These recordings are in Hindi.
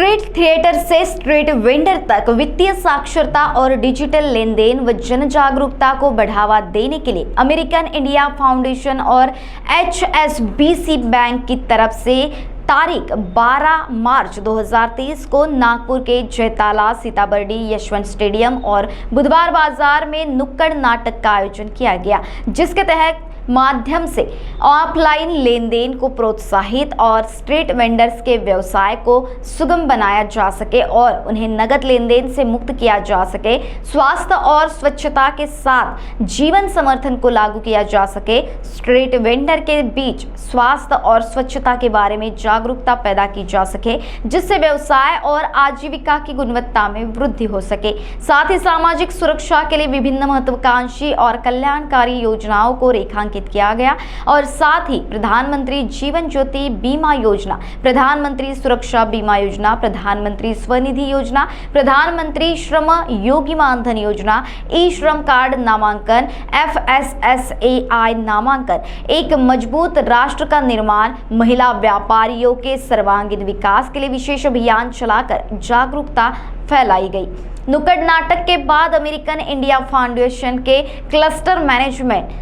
स्ट्रीट थिएटर से स्ट्रीट वेंडर तक वित्तीय साक्षरता और डिजिटल लेन देन व जन जागरूकता को बढ़ावा देने के लिए अमेरिकन इंडिया फाउंडेशन और HSBC बैंक की तरफ से तारीख 12 मार्च 2023 को नागपुर के जयताला, सीताबर्डी, यशवंत स्टेडियम और बुधवार बाजार में नुक्कड़ नाटक का आयोजन किया गया, जिसके तहत माध्यम से ऑफलाइन लेन देन को प्रोत्साहित और स्ट्रीट वेंडर्स के व्यवसाय को सुगम बनाया जा सके और उन्हें नगद लेन देन से मुक्त किया जा सके, स्वास्थ्य और स्वच्छता के साथ जीवन समर्थन को लागू किया जा सके, स्ट्रीट वेंडर के बीच स्वास्थ्य और स्वच्छता के बारे में जागरूकता पैदा की जा सके, जिससे व्यवसाय और आजीविका की गुणवत्ता में वृद्धि हो सके। साथ ही सामाजिक सुरक्षा के लिए विभिन्न महत्वाकांक्षी और कल्याणकारी योजनाओं को रेखांकित किया गया और साथ ही प्रधानमंत्री जीवन ज्योति बीमा योजना, प्रधानमंत्री सुरक्षा बीमा योजना, प्रधानमंत्री स्वनिधि योजना, प्रधानमंत्री श्रम योगी मानधन योजना, ई श्रम कार्ड नामांकन, FSSAI नामांकन, एक मजबूत राष्ट्र का निर्माण, महिला व्यापारियों के सर्वांगीण विकास के लिए विशेष अभियान चलाकर जागरूकता फैलाई गई। नुक्कड़ नाटक के बाद अमेरिकन इंडिया फाउंडेशन के क्लस्टर मैनेजमेंट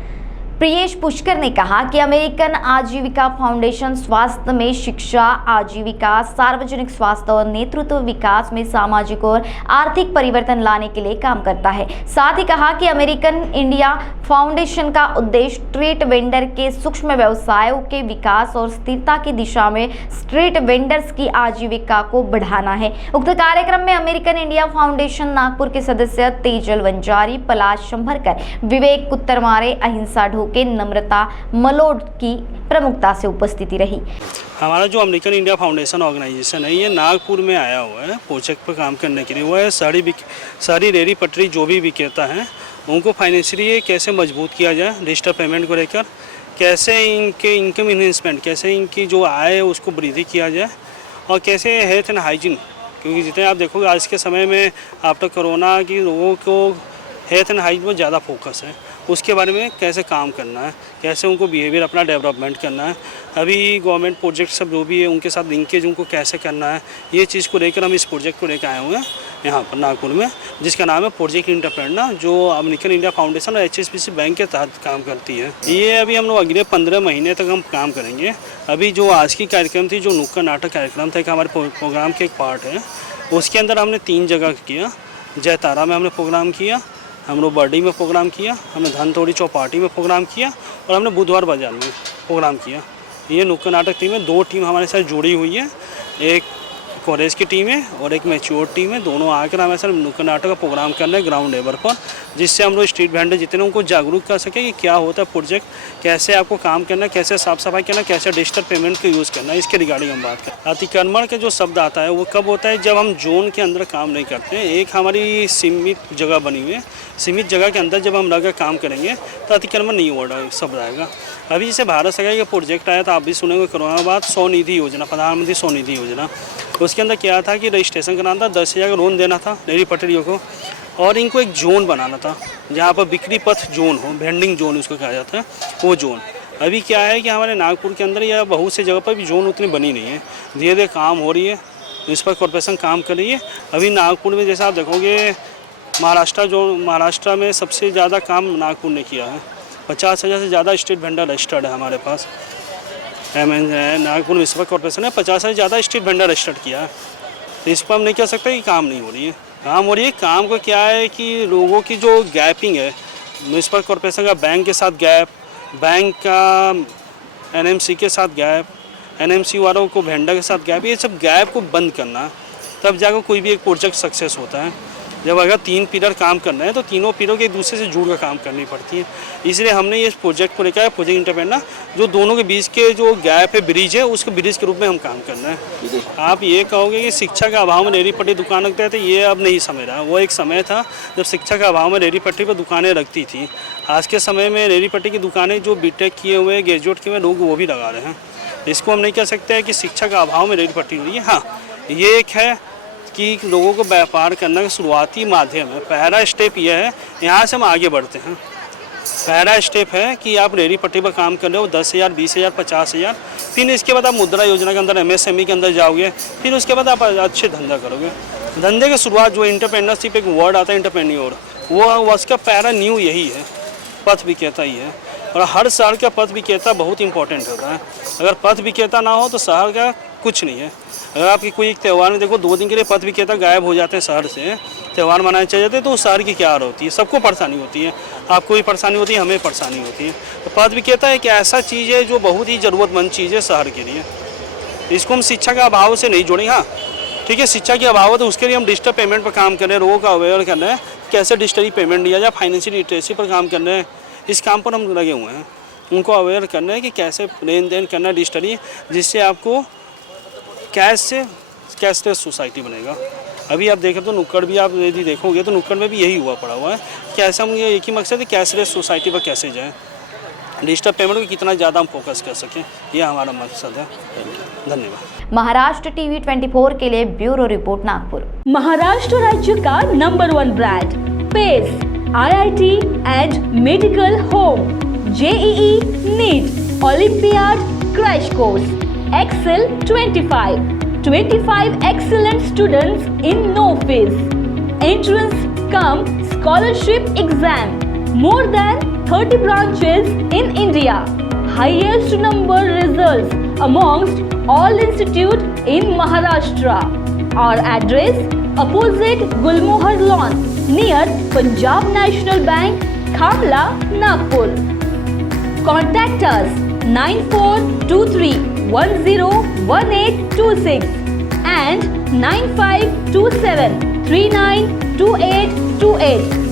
प्रियेश पुष्कर ने कहा कि अमेरिकन आजीविका फाउंडेशन स्वास्थ्य में शिक्षा, आजीविका, सार्वजनिक स्वास्थ्य और नेतृत्व विकास में सामाजिक और आर्थिक परिवर्तन लाने के लिए काम करता है। साथ ही कहा कि अमेरिकन इंडिया फाउंडेशन का उद्देश्य स्ट्रीट वेंडर के सूक्ष्म व्यवसायों के विकास और स्थिरता की दिशा में स्ट्रीट वेंडर्स की आजीविका को बढ़ाना है। उक्त कार्यक्रम में अमेरिकन इंडिया फाउंडेशन नागपुर के सदस्य तेजल वंजारी, पलाश शंभरकर, विवेक कुत्तरमारे, अहिंसा के नम्रता मलोड की प्रमुखता से उपस्थिति रही। हमारा जो अमेरिकन इंडिया फाउंडेशन ऑर्गेनाइजेशन है, ये नागपुर में आया हुआ है प्रोजेक्ट पर काम करने के लिए। वो है सारी रेहड़ी पटरी जो भी विक्रेता हैं उनको फाइनेंशियली कैसे मजबूत किया जाए, डिजिटल पेमेंट को लेकर कैसे इनके इनकम इन्हेंसमेंट, कैसे इनकी जो आय है उसको वृद्धि किया जाए और कैसे हेल्थ एंड हाइजीन, क्योंकि जितने आप देखोगे आज के समय में आफ्टर कोरोना की लोगों को हेल्थ एंड हाइजीन में ज़्यादा फोकस है, उसके बारे में कैसे काम करना है, कैसे उनको बिहेवियर अपना डेवलपमेंट करना है, अभी गवर्नमेंट प्रोजेक्ट सब जो भी है उनके साथ लिंकेज उनको कैसे करना है, ये चीज़ को लेकर हम इस प्रोजेक्ट को लेकर आए हुए हैं यहाँ पर नागपुर में, जिसका नाम है प्रोजेक्ट एंटरप्रेन्योर, जो अमेरिकन इंडिया फाउंडेशन और HSBC बैंक के तहत काम करती है। ये अभी हम लोग अगले 15 महीने तक हम काम करेंगे। अभी जो आज की कार्यक्रम थी, जो नुक्कड़ नाटक कार्यक्रम था, हमारे प्रोग्राम के एक पार्ट है, उसके अंदर हमने 3 जगह किया। जयतारा में हमने प्रोग्राम किया, हम लोग बर्डी में प्रोग्राम किया, हमने धनतोड़ी चौपाटी में प्रोग्राम किया और हमने बुधवार बाजार में प्रोग्राम किया। ये नुक्कड़ नाटक टीम है, 2 टीम हमारे साथ जुड़ी हुई है, एक कॉलेज की टीम है और एक मैच्योर टीम है। दोनों आकर हमारे साथ नुक्कड़ नाटक का प्रोग्राम कर रहे हैं ग्राउंड लेवल पर, जिससे हम लोग स्ट्रीट वेंडर जितने उनको जागरूक कर सकें कि क्या होता है प्रोजेक्ट, कैसे आपको काम करना है, कैसे साफ सफाई करना है, कैसे डिजिटल पेमेंट का यूज़ करना है, इसके रिगार्डिंग हम बात करें। अतिक्रमण का जो शब्द आता है वो कब होता है, जब हम जोन के अंदर काम नहीं करते हैं। एक हमारी सीमित जगह बनी हुई है, सीमित जगह के अंदर जब हम लगा काम करेंगे तो अतिक्रमण नहीं हो रहा शब्द आएगा। अभी जैसे भारत सरकार का प्रोजेक्ट आया था, आप भी सुनेंगे कोरोना बाद, स्वनिधि योजना, प्रधानमंत्री स्वनिधि योजना, उसके अंदर क्या था कि रजिस्ट्रेशन कराना था, 10,000 का लोन देना था रेहड़ी पटरियों को और इनको एक जोन बनाना था जहाँ पर बिक्री पथ जोन हो, वेंडिंग जोन उसको कहा जाता है, वो जोन। अभी क्या है कि हमारे नागपुर के अंदर या बहुत सी जगह पर भी जोन उतनी बनी नहीं है, धीरे धीरे काम हो रही है, म्यूनसिपल कॉर्पोरेशन काम कर रही है। अभी नागपुर में जैसा आप देखोगे महाराष्ट्र में सबसे ज़्यादा काम नागपुर ने किया है, 50,000 से ज़्यादा स्ट्रीट वेंडर रजिस्टर्ड है हमारे पास। नागपुर म्यूनसिपल कॉर्पोरेशन ने 50 से ज़्यादा स्ट्रीट वेंडर रजिस्टर्ड किया है। तो इस पर हम नहीं कह सकते कि काम नहीं हो रही है, काम हो रही है। काम को क्या है कि लोगों की जो गैपिंग है, म्यूनसिपल कॉर्पोरेशन का बैंक के साथ गैप, बैंक का NMC के साथ गैप, NMC वालों को वेंडर के साथ गैप, ये सब गैप को बंद करना, तब जाकर कोई भी एक प्रोजेक्ट सक्सेस होता है। जब अगर 3 पिलर काम करना है तो तीनों पिलर के एक दूसरे से जुड़ कर काम करनी पड़ती है। इसलिए हमने ये प्रोजेक्ट को लेकर प्रोजेक्ट एंटरप्रेन्योर, जो दोनों के बीच के जो गैप है, ब्रिज है, उसके ब्रिज के रूप में हम काम करना है। आप ये कहोगे कि शिक्षा का अभाव में रेहड़ी पटरी दुकान रखते थे, ये अब नहीं समय रहा। वो एक समय था जब शिक्षा का अभाव में रेहड़ी पटरी पर दुकानें रखती थी। आज के समय में रेहड़ी पटरी की दुकानें जो बीटेक किए हुए, ग्रेजुएट किए हुए लोग वो भी लगा रहे हैं। इसको हम नहीं कह सकते कि शिक्षा का अभाव में रेहड़ी पटरी हो रही है। हाँ, ये एक है कि लोगों को व्यापार करने का शुरुआती माध्यम है। पहला स्टेप यह है, यहाँ से हम आगे बढ़ते हैं। पहला स्टेप है कि आप रेहड़ी पट्टी पर काम कर रहे हो 10,000, 20,000, 50,000, फिर इसके बाद आप मुद्रा योजना के अंदर MSME के अंदर जाओगे, फिर उसके बाद आप अच्छे धंधा करोगे। धंधे की शुरुआत जो एंटरप्रेन्योरशिप एक वर्ड आता है एंटरप्रेन्योर, वो उसका पहला न्यू यही है, पथ विक्रेता ही है। और हर शहर का पथ विक्रेता बहुत इंपॉर्टेंट होता है। अगर पथ विक्रेता ना हो तो शहर का कुछ नहीं है। अगर आपकी कोई एक त्यौहार में देखो 2 दिन के लिए पथ विक्रेता गायब हो जाते हैं शहर से, त्यौहार मनाए चले जाते हैं, तो उस शहर की क्या हाल होती है, सबको परेशानी होती है। आपको भी परेशानी होती है, हमें परेशानी होती है। तो पथ विक्रेता एक ऐसा चीज़ है जो बहुत ही ज़रूरतमंद चीज़ है शहर के लिए। इसको हम शिक्षा के अभाव से नहीं जोड़ेंगे। हाँ ठीक है, शिक्षा के अभाव है तो उसके लिए हम डिजिटल पेमेंट पर काम कर रहे हैं, लोगों का अवेयर कर रहे हैं कैसे डिजिटली पेमेंट दिया जाए, फाइनेंशियल लिटरेसी पर काम कर रहे हैं, इस काम पर हम लगे हुए हैं। उनको अवेयर करना है कि कैसे लेन देन करना है डिजिटली, जिससे आपको कैशलेस सोसाइटी बनेगा। अभी आप देखें तो नुक्कड़ भी आप यदि देखोगे तो नुक्कड़ में भी यही हुआ पड़ा हुआ है। कैसे हम ये एक ही मकसद है कैशलेस सोसाइटी पर कैसे जाएँ, डिजिटल पेमेंट को कितना ज़्यादा हम फोकस कर सकें, ये हमारा मकसद है। धन्यवाद। महाराष्ट्र टीवी 24 के लिए ब्यूरो रिपोर्ट नागपुर। महाराष्ट्र राज्य का number 1 brand PACE IIT and medical home, JEE NEET, olympiad crash course, Excel 25 excellent students in no fees, entrance cum scholarship exam, more than 30 branches in India, highest number results amongst all institutes in Maharashtra. Our address opposite Gulmohar Lawn near Punjab National Bank, Khamla, Nagpur. Contact us 9423101826 and 9527392828.